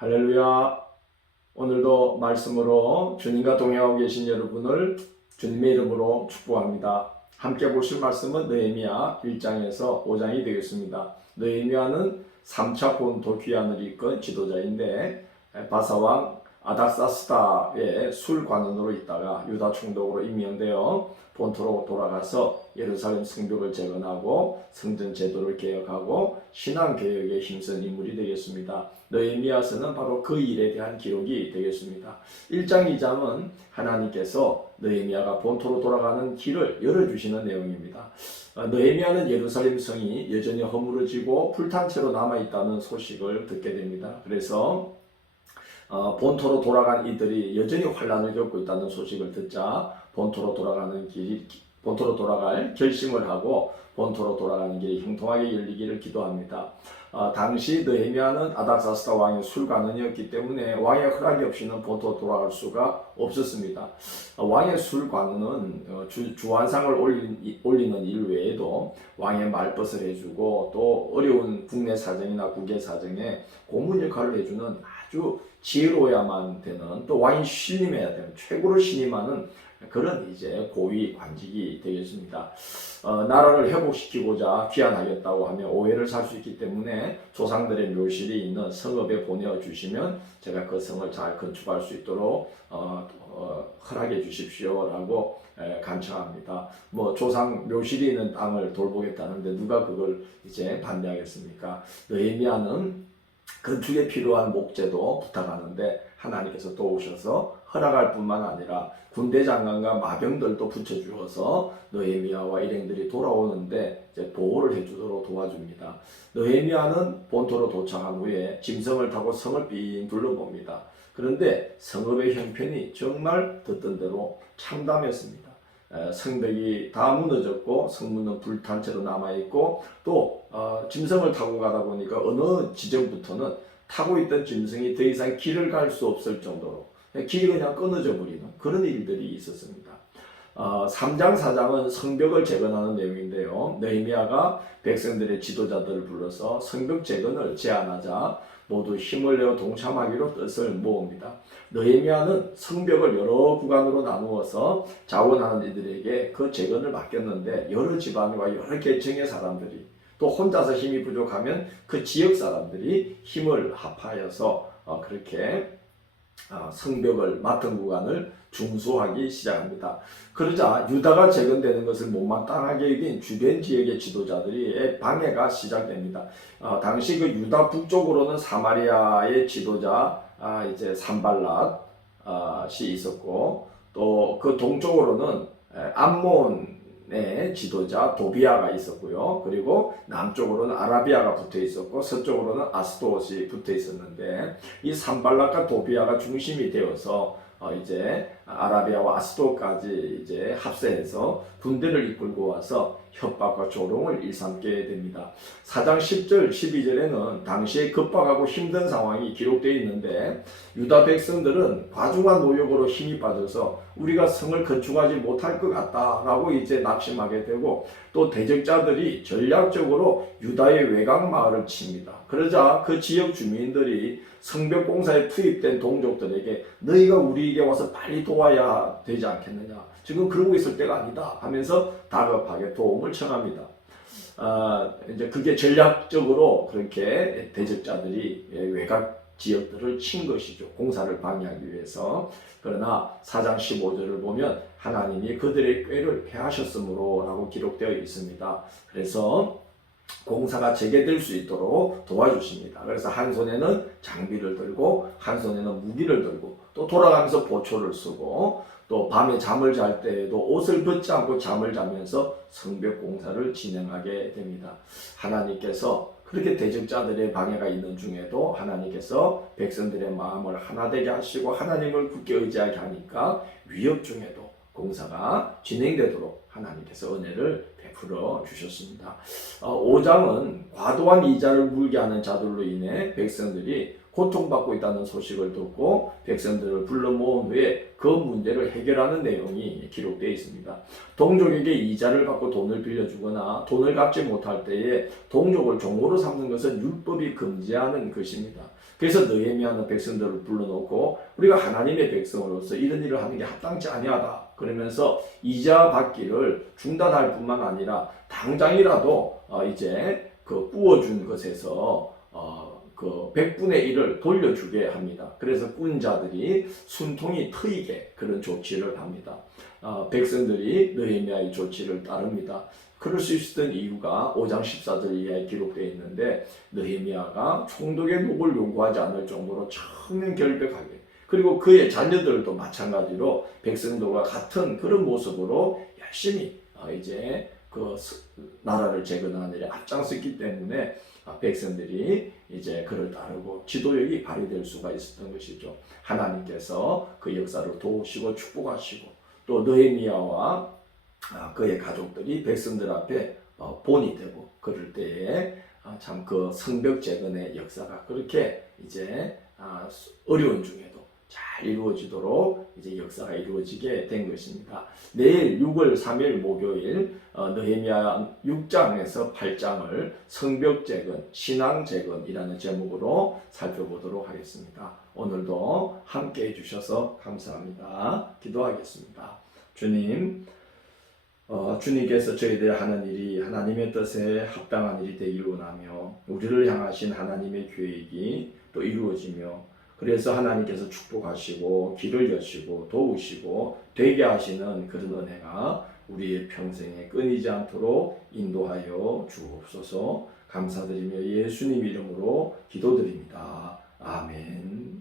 할렐루야. 오늘도 말씀으로 주님과 동행하고 계신 여러분을 주님의 이름으로 축복합니다. 함께 보실 말씀은 느헤미야 1장에서 5장이 되겠습니다. 느헤미야는 3차 본토 귀환을 이끈 지도자인데 바사왕 아닥사스다의 술관원으로 있다가 유다 총독으로 임명되어 본토로 돌아가서 예루살렘 성벽을 재건하고 성전 제도를 개혁하고 신앙 개혁에 힘쓴 인물이 되겠습니다. 느헤미야서는 바로 그 일에 대한 기록이 되겠습니다. 1장, 2장은 하나님께서 느헤미야가 본토로 돌아가는 길을 열어주시는 내용입니다. 느헤미야는 예루살렘 성이 여전히 허물어지고 불탄 채로 남아있다는 소식을 듣게 됩니다. 그래서 본토로 돌아간 이들이 여전히 환란을 겪고 있다는 소식을 듣자 본토로 돌아갈 결심을 하고 본토로 돌아가는 길이 형통하게 열리기를 기도합니다. 당시 느헤미야는 아닥사스다 왕의 술관원이었기 때문에 왕의 허락이 없이는 본토로 돌아갈 수가 없었습니다. 왕의 술관원은 주환상을 올리는 일 외에도 왕의 말벗을 해주고 또 어려운 국내 사정이나 국외 사정에 고문 역할을 해주는 아주 지혜로워야만 되는, 또 왕이 신임해야 되는, 최고로 신임하는 그런 이제 고위 관직이 되겠습니다. 나라를 회복시키고자 귀환하겠다고 하면 오해를 살 수 있기 때문에 조상들의 묘실이 있는 성읍에 보내주시면 제가 그 성을 잘 건축할 수 있도록 허락해 주십시오라고 간청합니다. 조상 묘실이 있는 땅을 돌보겠다는데 누가 그걸 이제 반대하겠습니까? 느헤미야는 건축에 필요한 목재도 부탁하는데 하나님께서 도우셔서 허락할 뿐만 아니라 군대 장관과 마병들도 붙여주어서 느헤미야와 일행들이 돌아오는데 이제 보호를 해주도록 도와줍니다. 느헤미야는 본토로 도착한 후에 짐승을 타고 성을 빙 둘러봅니다. 그런데 성읍의 형편이 정말 듣던 대로 참담했습니다. 성벽이 다 무너졌고 성문은 불탄 채로 남아있고 또 짐승을 타고 가다 보니까 어느 지점부터는 타고 있던 짐승이 더 이상 길을 갈 수 없을 정도로 길이 그냥 끊어져 버리는 그런 일들이 있었습니다. 3장, 4장은 성벽을 재건하는 내용인데요. 느헤미야가 백성들의 지도자들을 불러서 성벽 재건을 제안하자 모두 힘을 내어 동참하기로 뜻을 모읍니다. 느헤미야는 성벽을 여러 구간으로 나누어서 자원하는 이들에게 그 재건을 맡겼는데 여러 집안과 여러 계층의 사람들이 또 혼자서 힘이 부족하면 그 지역 사람들이 힘을 합하여서 그렇게 성벽을 맡은 구간을 중수하기 시작합니다. 그러자 유다가 재건되는 것을 못마땅하게 여긴 주변 지역의 지도자들이 방해가 시작됩니다. 당시 그 유다 북쪽으로는 사마리아의 지도자 이제 산발랏이 있었고 또 그 동쪽으로는 암몬의 지도자 도비아가 있었고요. 그리고 남쪽으로는 아라비아가 붙어 있었고 서쪽으로는 아스도옷이 붙어 있었는데 이 산발랏과 도비아가 중심이 되어서 이제 아라비아와 아스도까지 이제 합세해서 군대를 이끌고 와서 협박과 조롱을 일삼게 됩니다. 4장 10절, 12절에는 당시에 급박하고 힘든 상황이 기록되어 있는데 유다 백성들은 과중한 노역으로 힘이 빠져서 우리가 성을 건축하지 못할 것 같다라고 이제 낙심하게 되고 또 대적자들이 전략적으로 유다의 외곽 마을을 칩니다. 그러자 그 지역 주민들이 성벽 공사에 투입된 동족들에게 너희가 우리에게 와서 빨리 도와야 되지 않겠느냐, 지금 그러고 있을 때가 아니다 하면서 다급하게 도움을 청합니다. 이제 그게 전략적으로 그렇게 대적자들이 외곽 지역들을 친 것이죠. 공사를 방해하기 위해서. 그러나 4장 15절을 보면 하나님이 그들의 꾀를 패하셨으므로 라고 기록되어 있습니다. 그래서 공사가 재개될 수 있도록 도와주십니다. 그래서 한 손에는 장비를 들고 한 손에는 무기를 들고 또 돌아가면서 보초를 쓰고 또 밤에 잠을 잘 때에도 옷을 벗지 않고 잠을 자면서 성벽 공사를 진행하게 됩니다. 하나님께서 그렇게 대적자들의 방해가 있는 중에도 하나님께서 백성들의 마음을 하나 되게 하시고 하나님을 굳게 의지하게 하니까 위협 중에도 공사가 진행되도록 하나님께서 은혜를 베풀어 주셨습니다. 5장은 과도한 이자를 물게 하는 자들로 인해 백성들이 고통받고 있다는 소식을 듣고 백성들을 불러 모은 후에 그 문제를 해결하는 내용이 기록되어 있습니다. 동족에게 이자를 받고 돈을 빌려주거나 돈을 갚지 못할 때에 동족을 종으로 삼는 것은 율법이 금지하는 것입니다. 그래서 느헤미야는 백성들을 불러놓고 우리가 하나님의 백성으로서 이런 일을 하는 게 합당치 아니하다 그러면서 이자 받기를 중단할 뿐만 아니라 당장이라도 이제 그 구워준 것에서 그 100분의 1을 돌려주게 합니다. 그래서 꾼 자들이 숨통이 트이게 그런 조치를 합니다. 백성들이 느헤미야의 조치를 따릅니다. 그럴 수 있었던 이유가 5장 14절 이하에 기록되어 있는데 느헤미야가 총독의 녹을 요구하지 않을 정도로 청명결백하게 그리고 그의 자녀들도 마찬가지로 백성들과 같은 그런 모습으로 열심히 이제 그 나라를 재건하는 일에 앞장섰기 때문에 백성들이 이제 그를 따르고 지도력이 발휘될 수가 있었던 것이죠. 하나님께서 그 역사를 도우시고 축복하시고 또 느헤미야와 그의 가족들이 백성들 앞에 본이 되고 그럴 때에 참 그 성벽 재건의 역사가 그렇게 이제 어려운 중에도 잘 이루어지도록 이제 역사가 이루어지게 된 것입니다. 내일 6월 3일 목요일 느헤미야 6장에서 8장을 성벽 재건, 신앙 재건이라는 제목으로 살펴보도록 하겠습니다. 오늘도 함께 해주셔서 감사합니다. 기도하겠습니다. 주님, 주님께서 저희들 하는 일이 하나님의 뜻에 합당한 일이 되길 원하며 우리를 향하신 하나님의 계획이 또 이루어지며 그래서 하나님께서 축복하시고 길을 여시고 도우시고 되게 하시는 그런 은혜가 우리의 평생에 끊이지 않도록 인도하여 주옵소서. 감사드리며 예수님 이름으로 기도드립니다. 아멘.